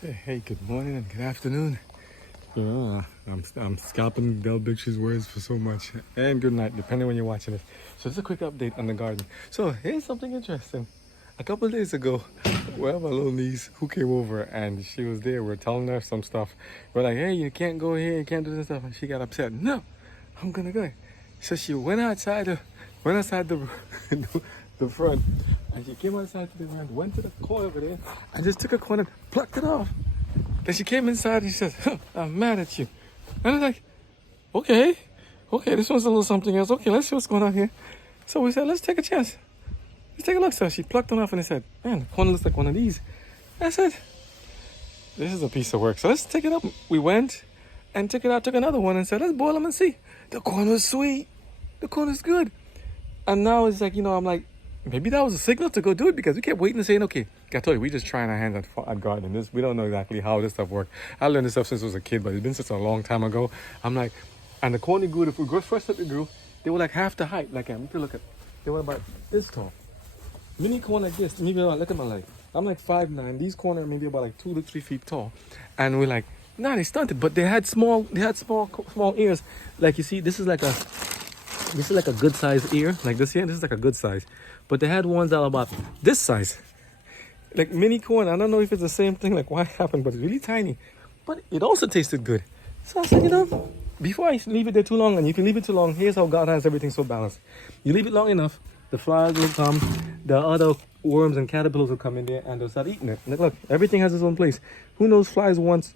Hey, good morning and good afternoon. You know, I'm scalping Del Bixby's words for so much. And good night, depending when you're watching it. So just a quick update on the garden. So here's something interesting. A couple of days ago, well, my little niece who came over and she was there. We're telling her some stuff. We're like, hey, you can't go here, you can't do this stuff. And she got upset. No, I'm gonna go. So she went outside the the front, and she came outside to the ground, went to the corner over there, and just took a corner, plucked it off. Then she came inside and she said, I'm mad at you. And I was like, okay, this one's a little something else. Okay, let's see what's going on here. So we said, let's take a chance. Let's take a look. So she plucked one off and I said, man, the corner looks like one of these. I said, this is a piece of work. So let's take it up. We went and took it out, took another one and said, let's boil them and see. The corn was sweet. The corn is good. And now it's like, I'm like, maybe that was a signal to go do it, because we kept waiting and saying, okay, I told you, we just trying our hands at gardening. We don't know exactly how this stuff works. I learned this stuff since I was a kid, but it's been such a long time ago. I'm like, and the corn grew, if we grew first that they grew, they were like half the height. Like, if you look at, they were about this tall. Mini corn like this, maybe look at my leg. I'm like 5'9". These corn are maybe about like 2 to 3 feet tall. And we're like, nah, they stunted, but they had small ears. Like, you see, this is like a good size ear. Like this here, this is like a good size. But they had ones that are about this size. Like mini corn. I don't know if it's the same thing, like what happened, but it's really tiny. But it also tasted good. So I said, before I leave it there too long, and you can leave it too long, here's how God has everything so balanced. You leave it long enough, the flies will come, the other worms and caterpillars will come in there and they'll start eating it. Look, everything has its own place. Who knows flies want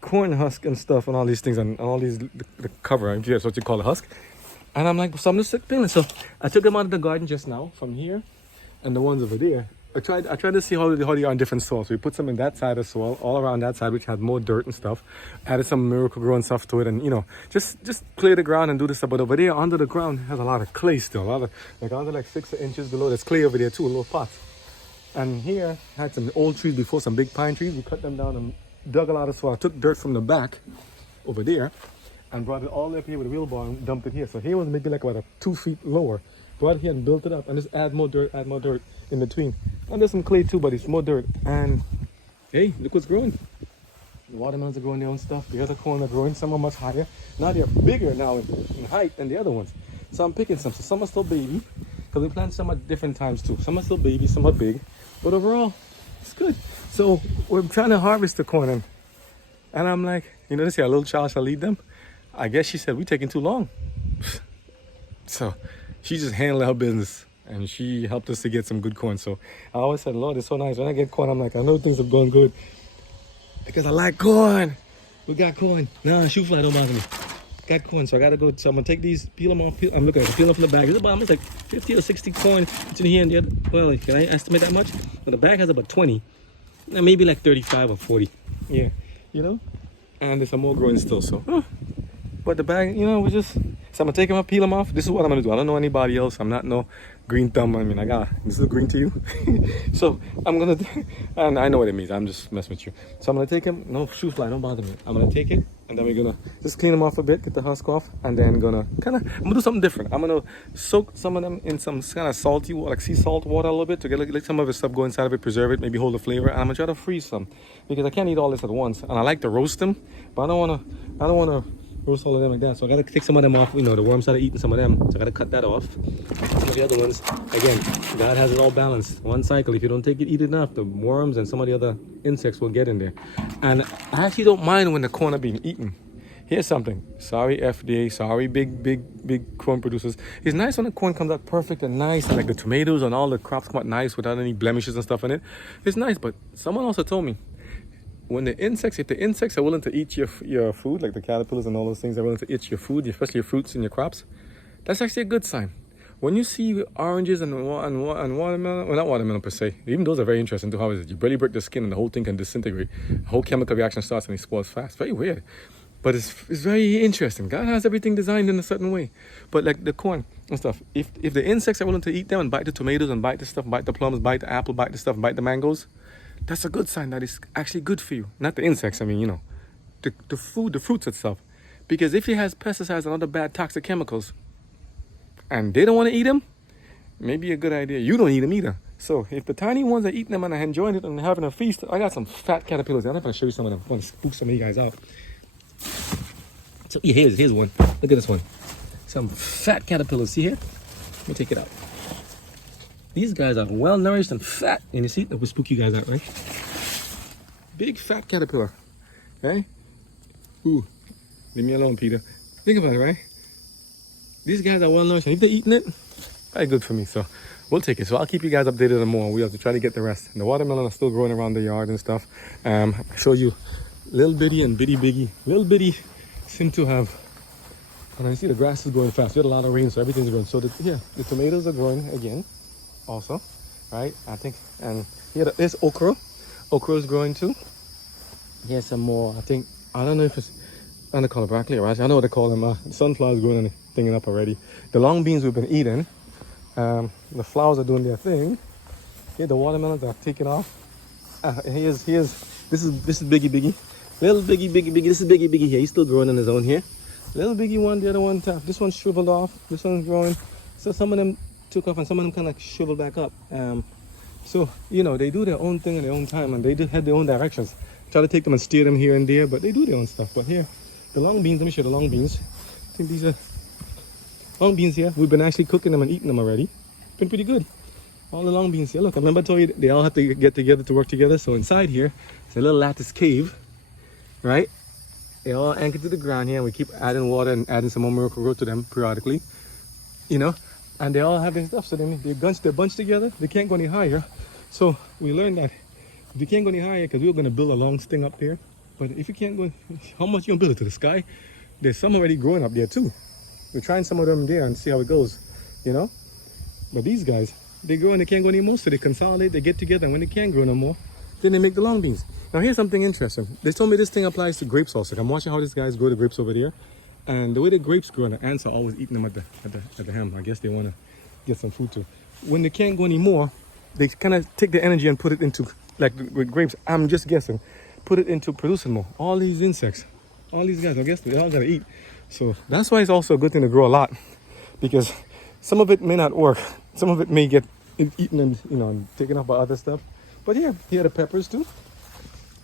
corn husk and stuff and all these things and all these, the cover, if that's what you call a husk. And I'm like, so I'm just feeling. So I took them out of the garden just now from here and the ones over there. I tried to see how they are on different soils. So we put some in that side of soil, all around that side, which had more dirt and stuff. Added some miracle growing stuff to it, and just clear the ground and do this stuff. But over there under the ground has a lot of clay still. A lot of like 6 inches below. There's clay over there too, a little pots. And here had some old trees before, some big pine trees. We cut them down and dug a lot of soil. I took dirt from the back over there and brought it all the way up here with a wheelbarrow and dumped it here. So here was maybe like about 2 feet lower. Brought it here and built it up and just add more dirt in between. And there's some clay too, but it's more dirt. And hey, look what's growing. The watermelons are growing their own stuff. The other corn are growing. Some are much higher. Now they're bigger now in height than the other ones. So I'm picking some. So some are still baby, because we plant some at different times too. Some are still baby, some are big. But overall, it's good. So we're trying to harvest the corn. And I'm like, they say a little child shall lead them. I guess she said, we're taking too long. So she just handled her business. And she helped us to get some good corn. So I always said, Lord, it's so nice. When I get corn, I'm like, I know things have gone good, because I like corn. We got corn. Nah, shoe fly don't bother me. Got corn, so I gotta go. So I'm gonna take these, peel them off. I'm looking at peel them from the bag. There's about almost like 50 or 60 corn between here and the other. Well, can I estimate that much? But the bag has about 20. Maybe like 35 or 40. Yeah, And there's some more growing still. So, but the bag, we just. So I'm gonna take them up, peel them off. This is what I'm gonna do. I don't know anybody else. I'm not no green thumb. I mean, this is green to you. So I'm gonna, and I know what it means. I'm just messing with you. So I'm gonna take them. No shoe fly, don't bother me. I'm gonna take it, and then we're gonna just clean them off a bit, get the husk off, and then I'm gonna do something different. I'm gonna soak some of them in some kind of salty water, like sea salt water a little bit, to get like some of the stuff go inside of it, preserve it, maybe hold the flavor. And I'm gonna try to freeze some, because I can't eat all this at once. And I like to roast them, but I don't wanna roast all of them like that. So I gotta take some of them off. The worms started eating some of them, so I gotta cut that off. Some of the other ones, again, God has it all balanced. One cycle. If you don't eat enough, the worms and some of the other insects will get in there. And I actually don't mind when the corn are being eaten. Here's something. Sorry, FDA. Sorry, big corn producers. It's nice when the corn comes out perfect and nice, and like the tomatoes and all the crops come out nice without any blemishes and stuff in it. It's nice, but someone also told me, if the insects are willing to eat your food, like the caterpillars and all those things are willing to eat your food, especially your fruits and your crops, that's actually a good sign. When you see oranges and watermelon, well, not watermelon per se, even those are very interesting too. How is it? You barely break the skin and the whole thing can disintegrate. The whole chemical reaction starts and it spoils fast. Very weird. But it's very interesting. God has everything designed in a certain way. But like the corn and stuff, if the insects are willing to eat them and bite the tomatoes and bite the stuff, bite the plums, bite the apple, bite the stuff, bite the mangoes, that's a good sign that it's actually good for you. Not the insects, the food, the fruits itself. Because if it has pesticides and other bad toxic chemicals, and they don't want to eat them, maybe a good idea. You don't eat them either. So if the tiny ones are eating them and are enjoying it and having a feast, I got some fat caterpillars. I'm going to show you some of them. I'm going to spook some of you guys out. So yeah, here's one. Look at this one. Some fat caterpillars. See here? Let me take it out. These guys are well nourished and fat. And you see, that will spook you guys out, right? Big fat caterpillar. Okay? Ooh, leave me alone, Peter. Think about it, right? These guys are well nourished. If they're eating it, very good for me. So we'll take it. So I'll keep you guys updated on more. We have to try to get the rest. And the watermelon are still growing around the yard and stuff. I showed you little bitty and bitty biggie. Little bitty seem to have, and I see the grass is growing fast. We had a lot of rain, so everything's growing. So the tomatoes are growing again, also, right? I think, and here there's okra. Okra is growing too. Here's some more. I think, I don't know if it's, I don't call it broccoli or rice. I know what they call them. The sunflower's growing and thinging up already. The long beans we've been eating. The flowers are doing their thing. Here the watermelons are taking off. This is biggie. Little biggie. This is biggie here. He's still growing on his own here. Little biggie one, the other one top. This one's shriveled off. This one's growing. So some of them took off and some of them kind of shriveled back up. So you know, they do their own thing in their own time and they do have their own directions. Try to take them and steer them here and there, but they do their own stuff. But here, the long beans. Let me show you the long beans. I think these are long beans here. We've been actually cooking them and eating them already. Been pretty good. All the long beans here. Look, I remember I told you they all have to get together to work together. So inside here, it's a little lattice cave, right? They all anchored to the ground here, and we keep adding water and adding some more miracle grow to them periodically, you know. And they all have their stuff. So they're bunched together. They can't go any higher. So we learned that if you can't go any higher, because we were going to build a long sting up there. But if you can't go, how much you gonna build it to the sky? There's some already growing up there too. We're trying some of them there and see how it goes, you know. But these guys, they grow and they can't go anymore, so they consolidate, they get together, and when they can't grow no more, then they make the long beans. Now here's something interesting. They told me this thing applies to grapes also. I'm watching how these guys grow the grapes over there, and the way the grapes grow, the ants are always eating them at the hem. I guess they want to get some food too. When they can't go anymore, they kind of take the energy and put it into, like with grapes, I'm just guessing, put it into producing more. All these insects, all these guys, I guess they all gotta eat. So that's why it's also a good thing to grow a lot, because some of it may not work. Some of it may get eaten and, you know, and taken up by other stuff. But here are the peppers too.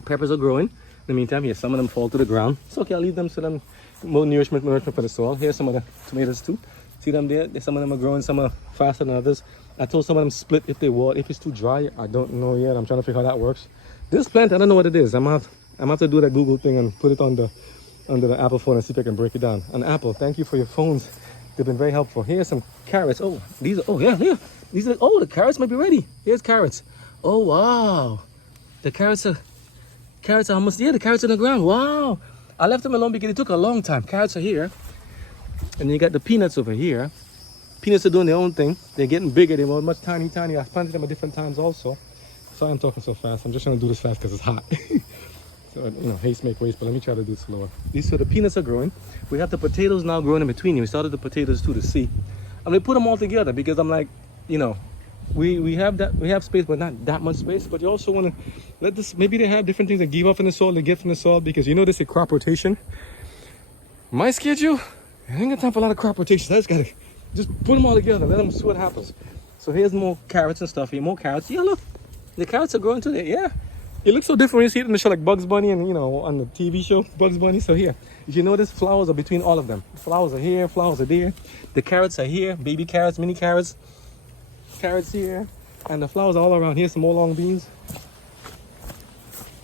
Peppers are growing. In the meantime, here, some of them fall to the ground. It's okay, I'll leave them so them more nourishment for the soil. Here's some of the tomatoes too. See them there? Some of them are growing, some are faster than others. I told some of them split if they water. If it's too dry, I don't know yet. I'm trying to figure out how that works. This plant, I don't know what it is. I'm gonna have to do that Google thing and put it on under the Apple phone and see if I can break it down. And Apple, thank you for your phones. They've been very helpful. Here's some carrots. Oh, these are, oh yeah. These are, oh, the carrots might be ready. Here's carrots. Oh, wow. The carrots are almost, yeah, the carrots are on the ground. Wow. I left them alone because it took a long time. Carrots are here. And you got the peanuts over here. Peanuts are doing their own thing. They're getting bigger. They're much tiny. I planted them at different times also. Sorry I'm talking so fast. I'm just trying to do this fast because it's hot. So, you know, haste make waste, but let me try to do it slower. So the peanuts are growing. We have the potatoes now growing in between. We started the potatoes too to see. I'm gonna put them all together because I'm like, you know, we have space, but not that much space. But you also want to let this, maybe they have different things that give off in the soil, they get from the soil, because you know this is crop rotation. My schedule, I ain't got time for a lot of crop rotation. I just gotta put them all together, let them see what happens. So here's more carrots and stuff here, more carrots. Yeah, look, the carrots are growing too. Yeah, it looks so different when you see it in the show, like Bugs Bunny and, you know, on the TV show Bugs Bunny. So here, if you notice, flowers are between all of them. Flowers are here, flowers are there. The carrots are here, baby carrots, mini carrots. Carrots here, and the flowers are all around. Here's some more long beans.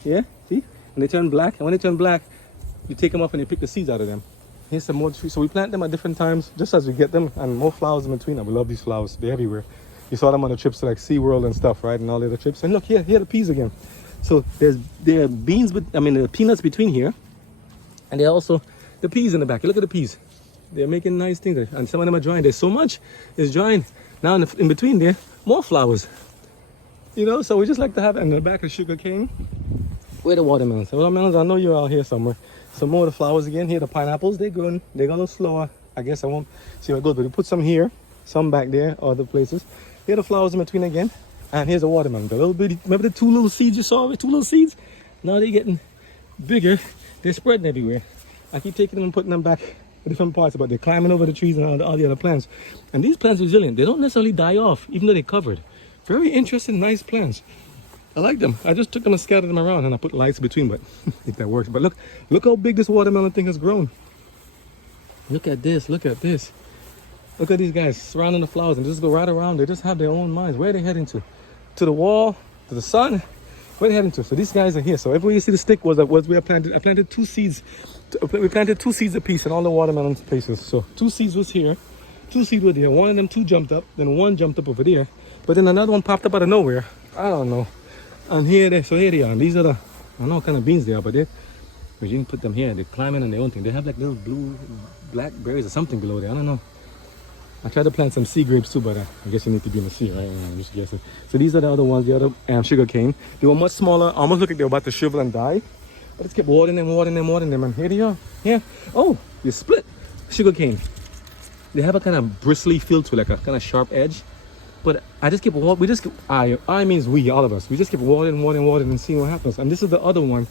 Yeah, see? And they turn black, and when they turn black, you take them up and you pick the seeds out of them. Here's some more trees. So we plant them at different times, just as we get them, and more flowers in between them. We love these flowers. They're everywhere. You saw them on the trips to like SeaWorld and stuff, right? And all the other trips. And look, here are the peas again. So there are beans, the peanuts between here, and there are also the peas in the back. Look at the peas. They're making nice things, and some of them are drying. There's so much is drying. Now in between there, more flowers. You know, so we just like to have it in the back of sugar cane. Where the watermelons? The watermelons, I know you're out here somewhere. Some more of the flowers again. Here the pineapples, they're going a little slower. I guess I won't see how it goes, but we put some here, some back there, other places. Here the flowers in between again. And here's a watermelon. The little bitty, remember the two little seeds you saw? Two little seeds? Now they're getting bigger. They're spreading everywhere. I keep taking them and putting them back in different parts, but they're climbing over the trees and all the other plants. And these plants are resilient. They don't necessarily die off, even though they're covered. Very interesting, nice plants. I like them. I just took them and scattered them around, and I put lights between, but if that works. But look how big this watermelon thing has grown. Look at this, look at this. Look at these guys surrounding the flowers and just go right around. They just have their own minds. Where are they heading to? To the wall, to the sun. Where are they heading to? So these guys are here. So everywhere you see the stick was we have planted. I planted 2 seeds. We planted 2 seeds apiece in all the watermelon places. So 2 seeds was here, 2 seeds were there. One of them 2 jumped up, then 1 jumped up over there. But then another one popped up out of nowhere. I don't know. And here they are. And these are I don't know what kind of beans they are, but we didn't put them here. They're climbing on their own thing. They have like little blue, black berries or something below there. I don't know. I tried to plant some sea grapes too, but I guess you need to be in the sea, right? I'm just guessing. So these are the other ones, the other sugar cane. They were much smaller, almost look like they were about to shrivel and die. I just kept watering them, and here they are. Here. Oh, you split sugar cane. They have a kind of bristly feel to it, like a kind of sharp edge. But I just keep watering. We just keep, I means we, all of us. We just keep watering and seeing what happens. And this is the other one.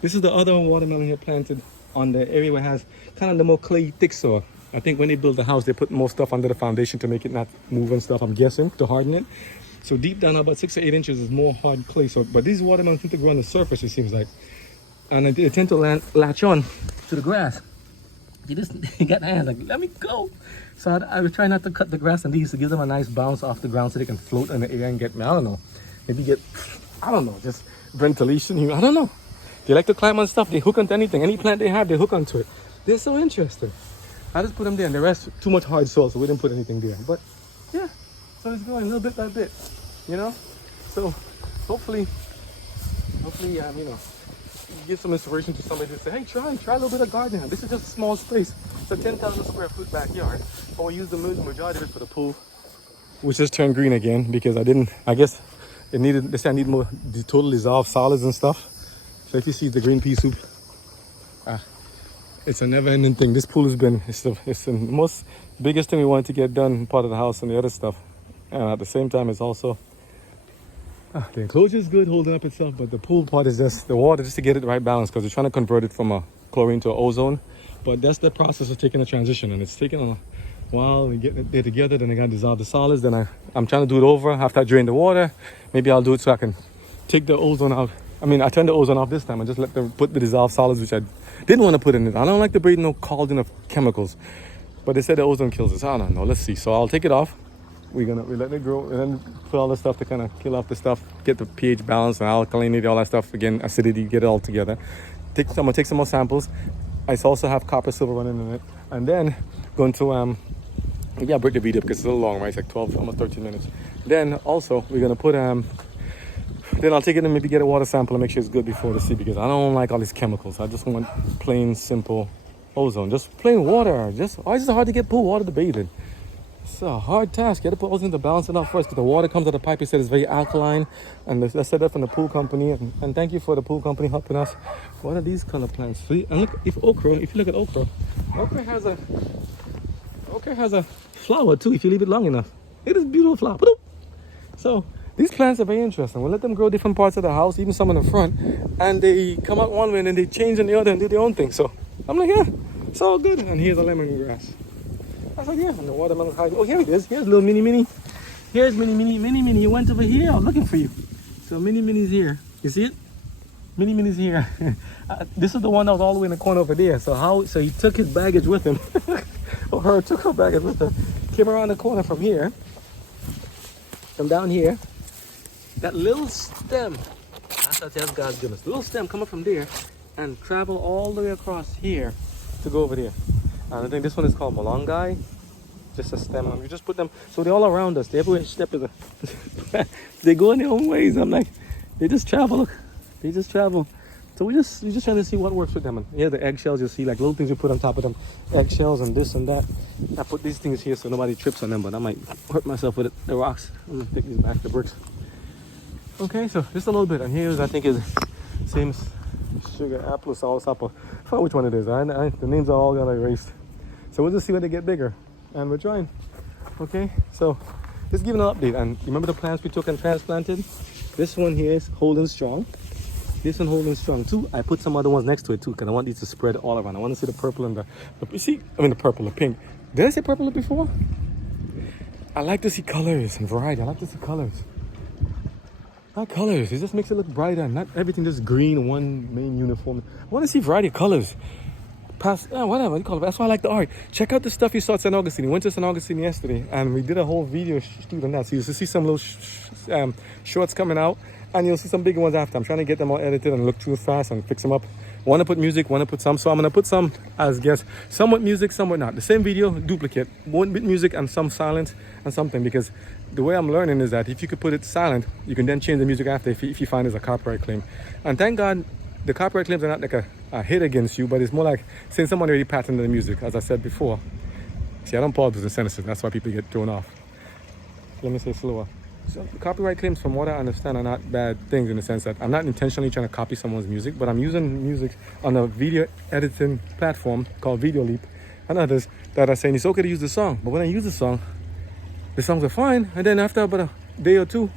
This is the other watermelon here planted on the area where it has kind of the more clay, thick soil. I think when they build the house, they put more stuff under the foundation to make it not move and stuff, I'm guessing, to harden it. So deep down, about 6 or 8 inches is more hard clay. So, but these watermelons tend to grow on the surface, it seems like. And they tend to latch on to the grass. You got hands like, let me go. So I was trying not to cut the grass on these to give them a nice bounce off the ground so they can float in the air and get, I don't know, maybe get, I don't know, just ventilation. I don't know. They like to climb on stuff. They hook onto anything. Any plant they have, they hook onto it. They're so interesting. I just put them there, and the rest too much hard soil, so we didn't put anything there. But yeah, so it's going little bit by bit, you know. So hopefully, you know, give some inspiration to somebody to say, hey, try a little bit of gardening. This is just a small space. It's a 10,000 square foot backyard. But we use the majority of it for the pool, which just turned green again because I guess it needed. They said I need more total dissolved solids and stuff. So if you see the green pea soup. It's a never-ending thing. This pool has been, it's the most biggest thing we wanted to get done, part of the house and the other stuff. And at the same time, it's also, the enclosure is good, holding up itself, but the pool part is just the water, just to get it the right balance, because we're trying to convert it from a chlorine to ozone. But that's the process of taking a transition, and it's taking a while. We get it together, then I got to dissolve the solids, then I'm trying to do it over after I drain the water. Maybe I'll do it so I can take the ozone out. I mean, I turned the ozone off this time and just let them put the dissolved solids, which I didn't want to put in it. I don't like to breathe no cauldron of chemicals, but they said the ozone kills us. I don't know. Let's see. So I'll take it off. We're letting it grow and then put all the stuff to kind of kill off the stuff, get the pH balance and alkalinity, all that stuff. Again, acidity, get it all together. I'm gonna take some more samples. I also have copper silver running in it, and then going to maybe I'll break the video because it's a little long, right? It's like 12, almost 13 minutes. Then also we're gonna put then I'll take it and maybe get a water sample and make sure it's good before the seed, because I don't like all these chemicals. I just want plain, simple ozone. Just plain water. Why is it hard to get pool water to bathe in? It's a hard task. You got to put ozone to balance it out first, because the water comes out of the pipe. It said it's very alkaline. And I said that from the pool company. And thank you for the pool company helping us. What are these color plants? And look, if you look at okra has a flower too if you leave it long enough. It is a beautiful flower. So these plants are very interesting. We'll let them grow different parts of the house, even some in the front, and they come out one way and then they change in the other and do their own thing. So I'm like, yeah, it's all good. And here's a lemongrass. I was like, yeah, and the watermelon high. Oh, here it is. Here's little mini. Here's mini. You went over here. I'm looking for you. So mini's here. You see it? Mini's here. This is the one that was all the way in the corner over there. So he took his baggage with him, or her took her baggage with her. Came around the corner from here, from down here. That little stem, that's God's goodness. Little stem coming from there and travel all the way across here to go over there. And I think this one is called Malongai. Just a stem. And we just put them, so they're all around us. They everywhere step is they go in their own ways. I'm like, they just travel. Look, they just travel. So we're just trying to see what works with them. And here the eggshells, you see, like little things you put on top of them, eggshells and this and that. I put these things here so nobody trips on them, but I might hurt myself with it. The rocks. I'm gonna take these back, the bricks. Okay, so just a little bit, and here's, I think, is same sugar apple, sour apple. I forgot which one it is. The names are all got erased. So we'll just see when they get bigger, and we're trying. Okay, so just giving an update. And remember the plants we took and transplanted? This one here is holding strong. This one holding strong too. I put some other ones next to it too, because I want these to spread all around. I want to see the purple and the purple, the pink. Did I say purple before? I like to see colors and variety. I like to see colors. Not colors. It just makes it look brighter. Not everything just green, one main uniform. I want to see variety of colors. Whatever you call it. That's why I like the art. Check out the stuff you saw at St. Augustine. We went to St. Augustine yesterday, and we did a whole video shoot on that. So you'll see some little shorts coming out, and you'll see some bigger ones after. I'm trying to get them all edited and look through fast and fix them up. Want to put music, want to put some. So I'm going to put some as guests. Some with music, some with not. The same video, duplicate. One with music and some silent and something. Because the way I'm learning is that if you could put it silent, you can then change the music after if you find there's a copyright claim. And thank God, the copyright claims are not like a hit against you, but it's more like saying someone already patented the music, as I said before. See, I don't pause the sentences. That's why people get thrown off. Let me say slower. So copyright claims, from what I understand, are not bad things in the sense that I'm not intentionally trying to copy someone's music, but I'm using music on a video editing platform called Video Leap and others that are saying it's okay to use the song. But when I use the songs are fine, and then after about a day or two,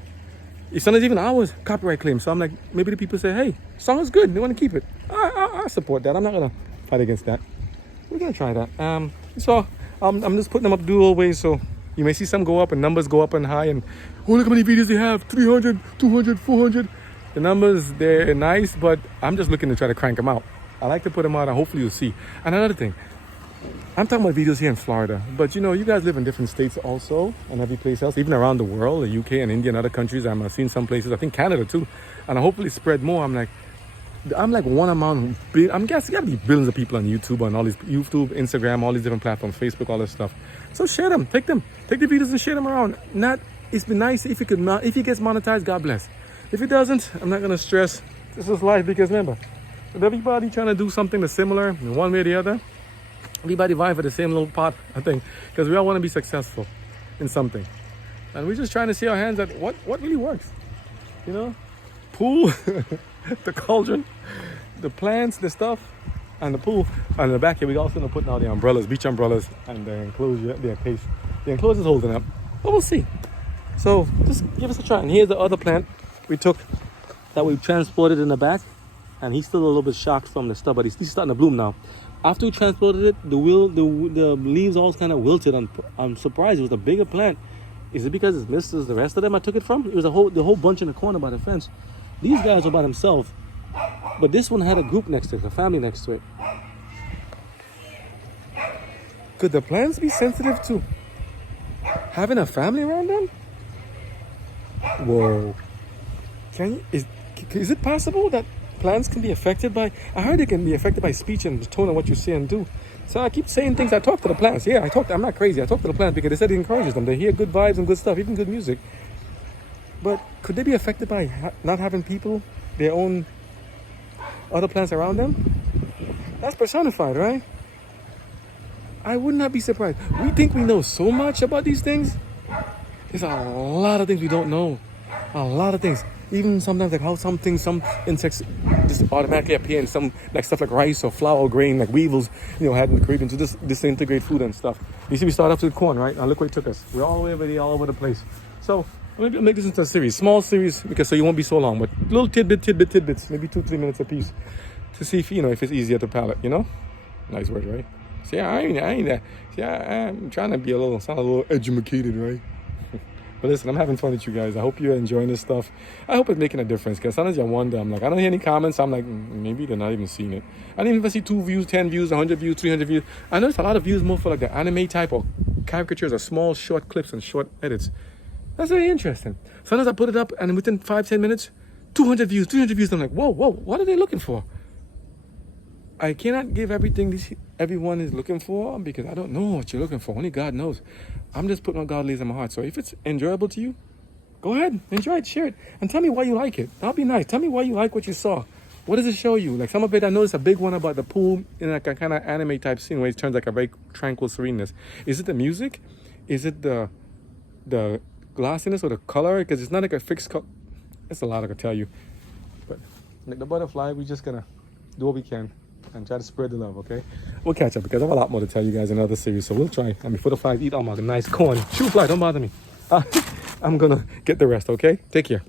it's not even hours, copyright claim. So I'm like, maybe the people say, hey, song is good, they want to keep it. I support that. I'm not gonna fight against that. We're gonna try that. So I'm just putting them up dual ways, so you may see some go up and numbers go up and high, and oh, look how many videos they have, 300, 200, 400. The numbers, they're nice, but I'm just looking to try to crank them out. I like to put them out, and hopefully you'll see. And another thing, I'm talking about videos here in Florida, but you know, you guys live in different states also, and every place else, even around the world, the UK and India and other countries. I've seen some places, I think Canada too, and I hopefully spread more. I'm like one among, I'm guessing gotta be billions of people on YouTube, on all these YouTube, Instagram, all these different platforms, Facebook, all this stuff. So share them, take the videos and share them around. It's been nice if it gets monetized, God bless. If it doesn't, I'm not gonna stress. This is life, because remember, with everybody trying to do something that's similar in one way or the other, everybody vying for the same little pot, I think, because we all want to be successful in something, and we're just trying to see our hands at what really works. You know, pool, the cauldron, the plants, the stuff, and the pool. And in the back here, we also putting out the umbrellas, beach umbrellas, and the enclosure, the enclosure's holding up, but we'll see. So just give us a try. And here's the other plant we took that we transported in the back, and he's still a little bit shocked from the stuff, but he's starting to bloom now. After we transported it, the leaves all kind of wilted. I'm surprised. It was a bigger plant. Is it because it's missed as the rest of them I took it from? It was the whole bunch in the corner by the fence. These guys were by themselves, but this one had a group next to it, a family next to it. Could the plants be sensitive to having a family around them? Whoa. Is it possible that plants can be affected by, I heard it can be affected by speech and the tone of what you say and do. So I keep saying things. I talk to the plants. Yeah, I'm not crazy. I talk to the plants because they said it encourages them. They hear good vibes and good stuff, even good music. But could they be affected by not having people, their own other plants around them? That's personified, right? I would not be surprised. We think we know so much about these things. There's a lot of things we don't know. A lot of things. Even sometimes like how some insects just automatically appear in some like stuff like rice or flour or grain, like weevils, had in the Caribbean to just disintegrate food and stuff. You see, we start off with corn, right? Now look where it took us. We're all the way over there, all over the place. So maybe I'll make this into a series, small series, because so you won't be so long, but little tidbits, maybe 2-3 minutes a piece, to see if it's easier to palate. Nice word, right? See, I ain't that. See, I'm trying to be sound a little educated, right? But listen, I'm having fun with you guys. I hope you're enjoying this stuff. I hope it's making a difference, because sometimes I wonder, I'm like, I don't hear any comments. I'm like, maybe they're not even seeing it. I didn't even see 2 views, 10 views, 100 views, 300 views. I noticed a lot of views more for like the anime type or caricatures or small short clips and short edits. That's very interesting. Sometimes I put it up and within 5-10 minutes, 200 views, 300 views. I'm like, whoa, what are they looking for? I cannot give everything everyone is looking for, because I don't know what you're looking for. Only God knows. I'm just putting what God lays in my heart. So if it's enjoyable to you, go ahead, enjoy it, share it, and tell me why you like it. That'll be nice. Tell me why you like what you saw. What does it show you? Like some of it, I noticed a big one about the pool in like a kind of anime type scene where it turns like a very tranquil sereneness. Is it the music? Is it the glassiness or the color? Because it's not like a fixed color. It's a lot I could tell you. But like the butterfly, we're just gonna do what we can and try to spread the love, okay? We'll catch up, because I have a lot more to tell you guys in another series, so we'll try. Before the flies eat all my nice corn. Shoot fly, don't bother me. I'm gonna get the rest, okay? Take care.